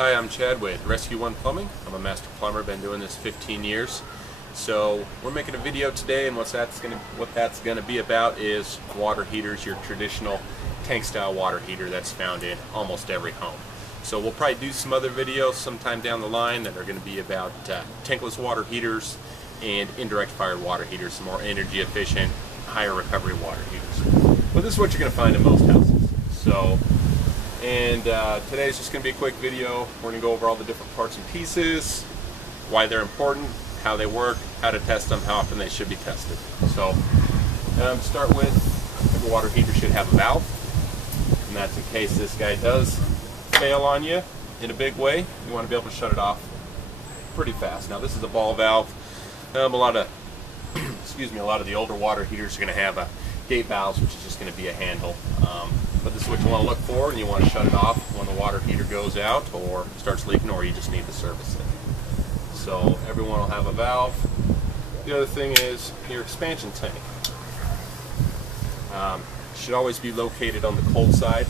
Hi, I'm Chad with Rescue One Plumbing. I'm a master plumber, been doing this 15 years. So we're making a video today, and what that's gonna be about is water heaters, your traditional tank style water heater that's found in almost every home. So we'll probably do some other videos sometime down the line that are going to be about tankless water heaters and indirect fired water heaters, some more energy efficient, higher recovery water heaters. But this is what you're going to find in most houses. So, today's just going to be a quick video. We're going to go over all the different parts and pieces, why they're important, how they work, how to test them, how often they should be tested. So, start with, every water heater should have a valve, and that's in case this guy does fail on you in a big way. You want to be able to shut it off pretty fast. Now, this is a ball valve. A lot of the older water heaters are going to have gate valves, which is just going to be a handle. But this is what you want to look for, and you want to shut it off when the water heater goes out or starts leaking, or you just need to service it. So everyone will have a valve. The other thing is your expansion tank. Should always be located on the cold side.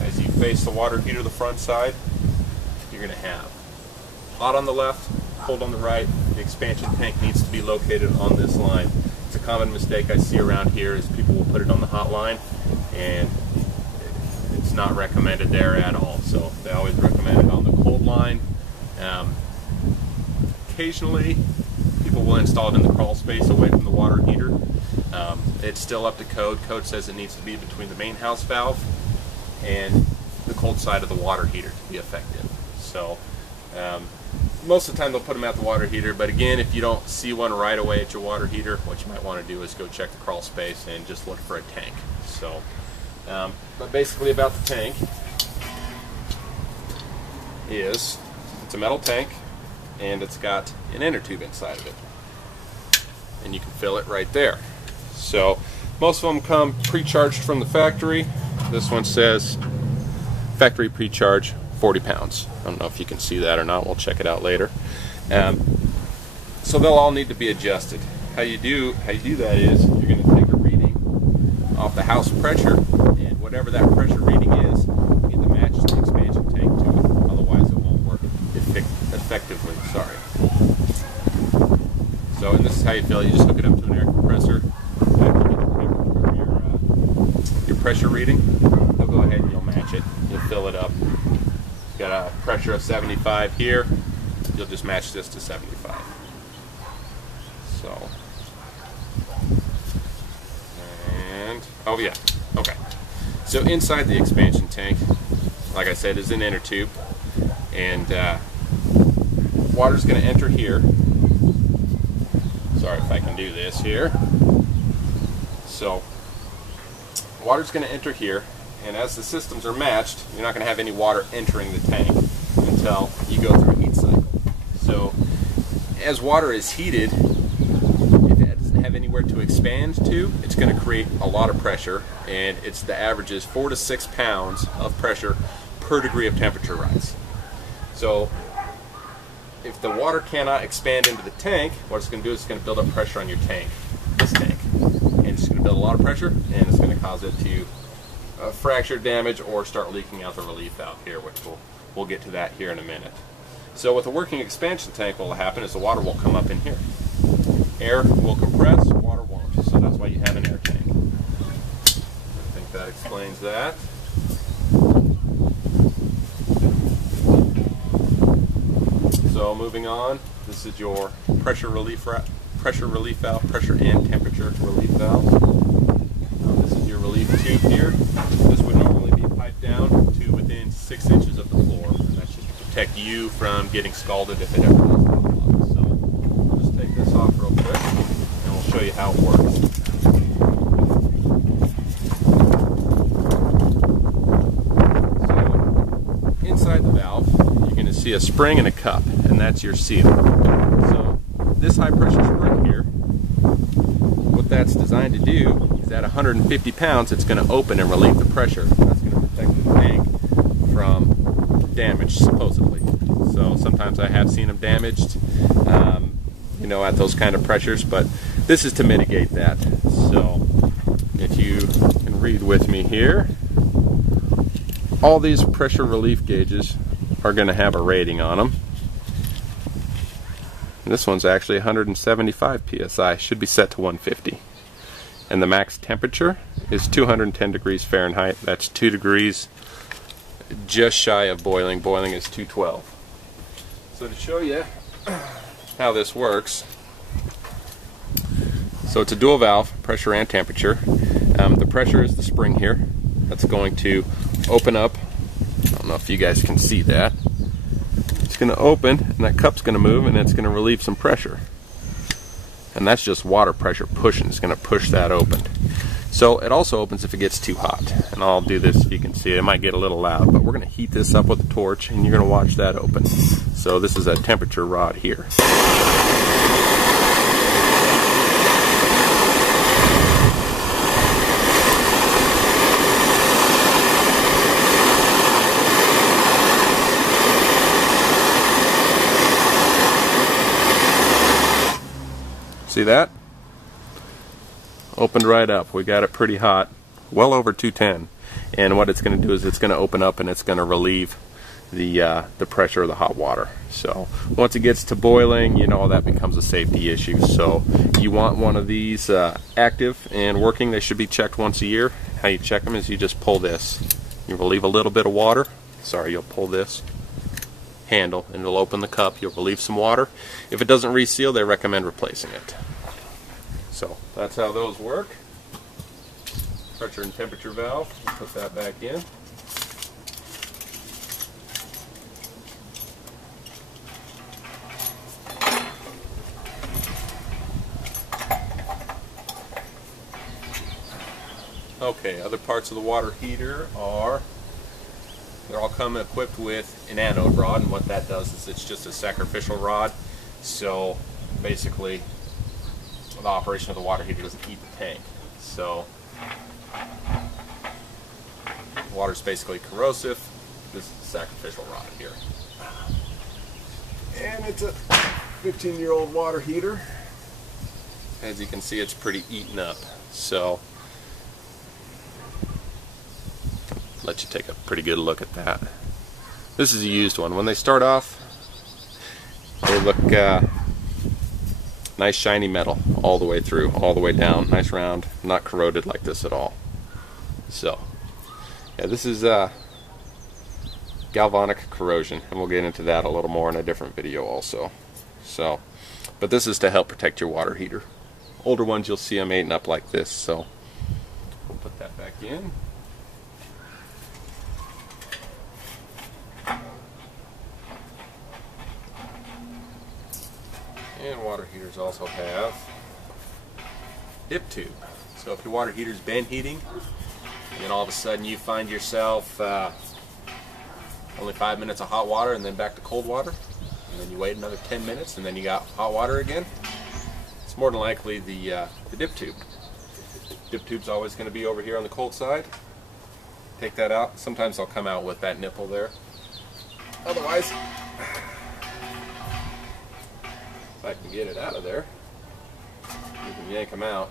As you face the water heater, the front side, you're going to have hot on the left, cold on the right. The expansion tank needs to be located on this line. It's a common mistake I see around here is people will put it on the hot line, and it's not recommended there at all. So they always recommend it on the cold line. Occasionally people will install it in the crawl space away from the water heater. It's still up to code. Code says it needs to be between the main house valve and the cold side of the water heater to be effective. So most of the time they'll put them at the water heater, but again, if you don't see one right away at your water heater, what you might want to do is go check the crawl space and just look for a tank. So but basically about the tank is, it's a metal tank and it's got an inner tube inside of it, and you can fill it right there. So most of them come pre-charged from the factory. This one says factory pre-charge 40 pounds. I don't know if you can see that or not. We'll check it out later. So they'll all need to be adjusted. How you do that is you're going to take a reading off the house pressure, and whatever that pressure reading is, you need to match the expansion tank to it. Otherwise it won't work effectively. Sorry. So, and this is how you fill it. You just hook it up to an air compressor. Your pressure reading, you'll go ahead and you'll match it. You'll fill it up. You've got a pressure of 75 here. You'll just match this to 75. So, and oh yeah, okay. So inside the expansion tank, like I said, is an inner tube, and water's going to enter here. Sorry if I can do this here. So water's going to enter here, and as the systems are matched, you're not going to have any water entering the tank until you go through a heat cycle. So as water is heated, if it doesn't have anywhere to expand to, it's going to create a lot of pressure, and the average is 4 to 6 pounds of pressure per degree of temperature rise. So if the water cannot expand into the tank, what it's going to do is it's going to build up pressure on your tank, this tank. And it's going to build a lot of pressure, and it's going to cause it to fracture, damage, or start leaking out the relief valve here, which we'll get to that here in a minute. So with a working expansion tank, what will happen is the water will come up in here. Air will compress, water won't. So that's why you have an air tank. I think that explains that. So moving on, this is your pressure relief valve, pressure and temperature relief valve. This is your relief tube here. This would normally be piped down to within 6 inches of the floor, and that's just to protect you from getting scalded if it ever does fall off. So I'll just take this off real quick, and we'll show you how it works. So inside the valve, you're going to see a spring and a cup, and that's your seal. So this high pressure spring here, what that's designed to do is at 150 pounds it's going to open and relieve the pressure. That's going to protect the tank from damage, supposedly. So sometimes I have seen them damaged, you know, at those kind of pressures, but this is to mitigate that. So if you can read with me here, all these pressure relief gauges are going to have a rating on them. And this one's actually 175 psi, should be set to 150. And the max temperature is 210 degrees Fahrenheit. That's 2 degrees just shy of boiling. Boiling is 212. So to show you how this works, so it's a dual valve, pressure and temperature. The pressure is the spring here. That's going to open up. I don't know if you guys can see that. It's going to open, and that cup's going to move, and it's going to relieve some pressure. And that's just water pressure pushing. It's going to push that open. So it also opens if it gets too hot. And I'll do this so you can see it. It might get a little loud, but we're going to heat this up with a torch, and you're going to watch that open. So this is a temperature rod here. See that? Opened right up. We got it pretty hot, well over 210. And what it's going to do is it's going to open up and it's going to relieve the pressure of the hot water. So once it gets to boiling, you know, that becomes a safety issue. So you want one of these active and working. They should be checked once a year. How you check them is you just pull this. You relieve a little bit of water. Sorry, you'll pull this handle and it'll open the cup. You'll relieve some water. If it doesn't reseal, they recommend replacing it. So that's how those work. Pressure and temperature valve. Put that back in. Okay, other parts of the water heater are, they're all come equipped with an anode rod, and what that does is it's just a sacrificial rod. So basically the operation of the water heater doesn't heat the tank. So water is basically corrosive. This is a sacrificial rod here. And it's a 15-year-old water heater. As you can see, it's pretty eaten up. So let you take a pretty good look at that. This is a used one. When they start off, they look nice shiny metal all the way through, all the way down, nice round, not corroded like this at all. So yeah, this is galvanic corrosion, and we'll get into that a little more in a different video also. So, but this is to help protect your water heater. Older ones, you'll see them eaten up like this. So we'll put that back in. And water heaters also have dip tube. So if your water heater's been heating, and then all of a sudden you find yourself only 5 minutes of hot water and then back to cold water, and then you wait another 10 minutes and then you got hot water again, it's more than likely the dip tube. Dip tube's always going to be over here on the cold side. Take that out. Sometimes they'll come out with that nipple there. Otherwise, if I can get it out of there, you can yank them out.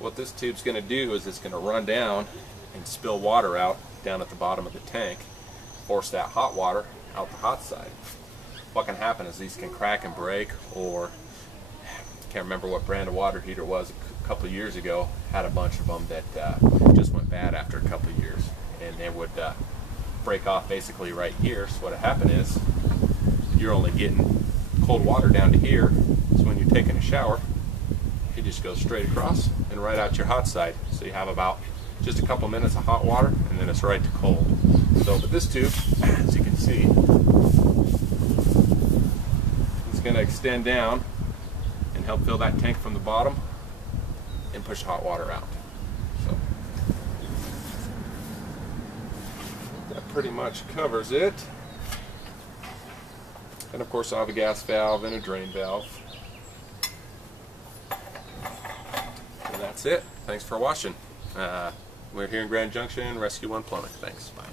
What this tube's going to do is it's going to run down and spill water out down at the bottom of the tank, force that hot water out the hot side. What can happen is these can crack and break, or I can't remember what brand of water heater it was a couple of years ago, had a bunch of them that just went bad after a couple of years, and they would break off basically right here. So what happened is you're only getting cold water down to here, so when you're taking a shower, it just goes straight across and right out your hot side. So you have about just a couple minutes of hot water, and then it's right to cold. So, but this tube, as you can see, is going to extend down and help fill that tank from the bottom and push hot water out. So that pretty much covers it. And of course, I'll have a gas valve and a drain valve. And that's it. Thanks for watching. We're here in Grand Junction, Rescue One Plumbing. Thanks. Bye.